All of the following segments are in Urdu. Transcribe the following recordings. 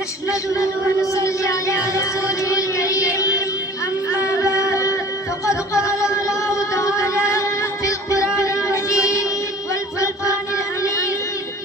نحمده ونصلي على رسوله الكريم أما بعد فقد قال الله تعالى في القرآن المجيد والفرقان الحميد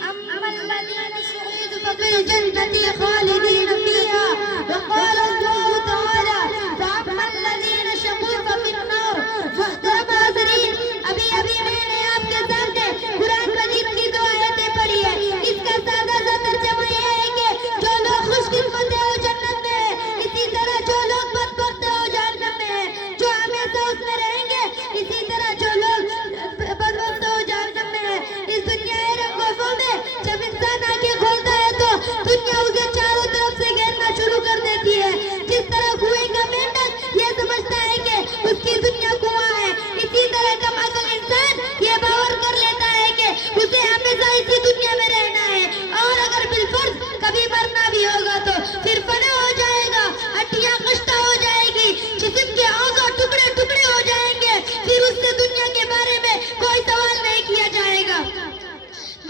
أما الذين سعدوا ففي الجنة خالدين فيها وقال الله تعالى فأما الذين شقوا ففي النار. محترم حاضرین، ابھی میں نے آپ کے سامنے قرآن مجید کی دو آیتیں پڑھی ہے. اس کا سادہ سا ترجمہ یہ ہے کہ جو لوگ خوش قسمت ہیں وہ جنت میں ہیں، اسی طرح جو لوگ بدبخت ہیں وہ جہنم میں ہیں. جو ہمیشہ اس میں رہیں گے، اسی طرح جو لوگ بدبخت ہیں وہ جہنم میں ہیں. اس دنیا رنگوں میں جب انسان آنکھیں کھولتا ہے تو دنیا اسے چاروں طرف سے گھیرنا شروع کر دیتی ہے. جس طرح کنویں کا مینڈک یہ سمجھتا ہے کہ اس کی دنیا کنواں ہے، اسی طرح کم عقل انسان یہ باور کر لیتا ہے کہ اسے ہمیشہ اسی دنیا میں رہنا ہے، اور اگر بالفرض کبھی مرنا بھی ہوگا تو پھر فنا ہو جائے گا، ہڈیاں خشتہ ہو جائے گی، جسم کے اعضاء ٹکڑے ٹکڑے ہو جائیں گے، پھر اس سے دنیا کے بارے میں کوئی سوال نہیں کیا جائے گا.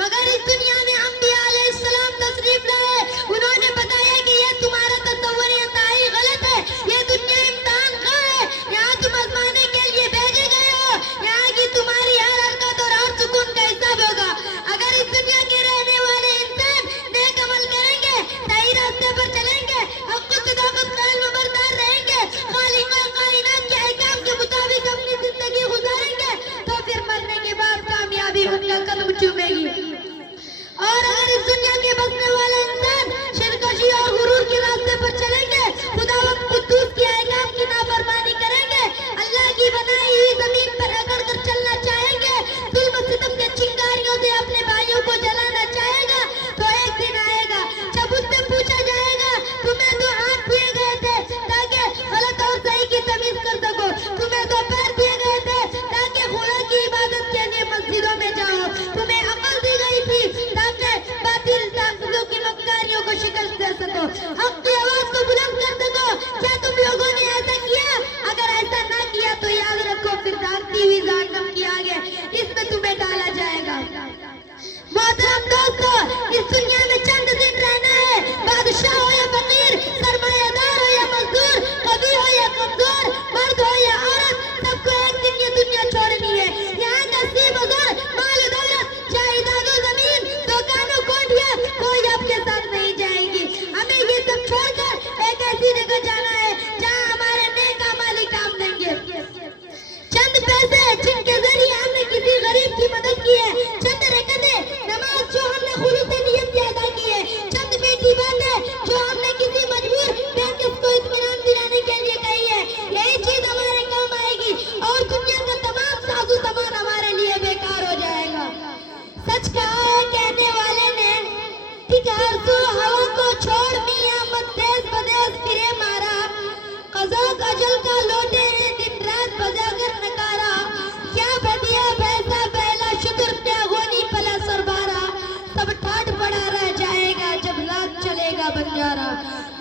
مگر اس دنیا میں انبیاء علیہ السلام تشریف لائے. انہوں نے بتایا کہ یہ تمہارا تصور انتہائی غلط ہے. یہ دنیا امتحان کا ہے، یہاں تم آزمانے کے لیے بھیجے گئے ہو. یہاں کی تمہاری ہر حرکت اور ہر سکون کا حساب ہوگا. اگر اس دنیا کے رہنے والے انسان نیک عمل کریں گے، صحیح راستے پر چلیں گے، حق و صداقت کا علم بردار رہیں گے، خالق کائنات کے احکام کے مطابق اپنی زندگی گزاریں گے، تو پھر مرنے کے بعد کامیابی ان کا قدم چومے گی. اور اگر اس دنیا کے بسنے والا انسان شرکشی اور غرور کے راستے پر چلیں گے، خداوند قدوس کے احکام کی نافرمانی کریں گے، اللہ کی بنائی ہوئی زمین پر اکڑ کر چلنا چاہیں گے، ظلم و ستم کے چنگاریوں سے اپنے بھائیوں کو جلانا چاہے گا، تو ایک دن آئے گا جب اس سے پوچھا جائے گا تمہیں دو ہاتھ دیے گئے تھے تاکہ غلط اور صحیح کی تمیز کر سکو، تمہیں دو پیر دیے گئے تھے تاکہ خدا کی عبادت کے لیے مسجدوں میں جاؤ، تمہیں عقل دی گئی تھی تاکہ باطل طاقتوں کی مکاریوں کو شکست دے سکو، حق کی آواز کو بلند کر سکو. کیا تم لوگوں نے ایسا کیا؟ اگر ایسا نہ کیا تو یاد رکھو پھر دھانتی ہوئی جہنم کی آگے اس میں تمہیں ڈالا جائے گا. محترم دوستو، اس دنیا میں چند دن رہنا ہے. بادشاہ ہو یا فقیر، سرمایہ دار ہو یا مزدور، قوی ہو یا کمزور، مرد ہو یا عورت، سب کو ایک دن یہ دنیا چھوڑنی ہے. یہاں کا سیب و زر، مال و دولت، جائیداد و زمین، دکان و کوٹھیاں کوئی آپ کے ساتھ نہیں جائے گی. ہمیں یہ سب چھوڑ کر ایک ایسی جگہ جانا ہے جہاں ہمارے نیک اعمال کام دیں گے. چند پیسے جن کے ذریعے ہم نے کسی غریب کی مدد کی ہے، چند رکعتیں نماز جو ہم نے خلوص نیت سے ادا کی ہے، چند میٹھی باتیں جو ہم نے کسی مجبور بےکس کو اطمینان دلانے کے لیے کہی ہے، یہی چیز ہمارے کام آئے گی اور دنیا کا تمام ساز و سامان ہمارے لیے بیکار ہو جائے گا. سچ کہا ہے کہنے والے نے، ٹھیک ہر سو ہوا کو چھوڑ میاں مت دیس بدیس پھرے مارا، قضا اجل کا لوٹے ہیں دن رات بجا کر نکارا، کیا بدیا بیسا بیلا شکر پیاغونی پلا سربارا، سب ٹھاٹ پڑا رہ جائے گا جب رات چلے گا بنجارا.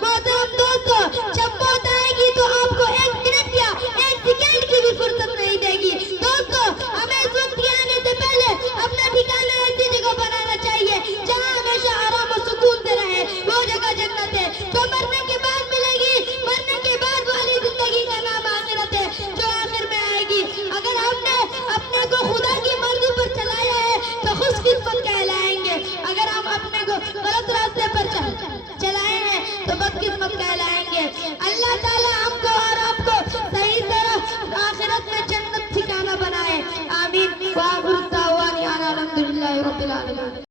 محترم دوستو، جب موت آئے گی تو آپ کو ایک منٹ یا ایک سیکنڈ کی بھی فرصت نہیں دے گی. دوستو، ہمیں اس وقت کے آنے سے پہلے اپنا ٹھکانہ ایسی جگہ بنانا چاہیے جہاں ہمیشہ آرام و سکون سے رہے. وہ جگہ جنت ہے جو مرنے کے بعد ملے گی. مرنے کے بعد والی زندگی کا نام آخرت ہے جو آخر میں آئے گی. اگر ہم نے اپنے کو خدا کی مرضی پر چلایا ہے تو خوش قسمت کہلائیں گے. اگر ہم اپنے کو غلط راستے پر چلائے ہیں تو بد قسمت کہلائیں گے. اللہ تعالی ہم کو اور آپ کو صحیح طرح آخرت میں جنت ٹھکانہ بنائے. آمین. وآخر دعوانا الحمدللہ رب العالمین.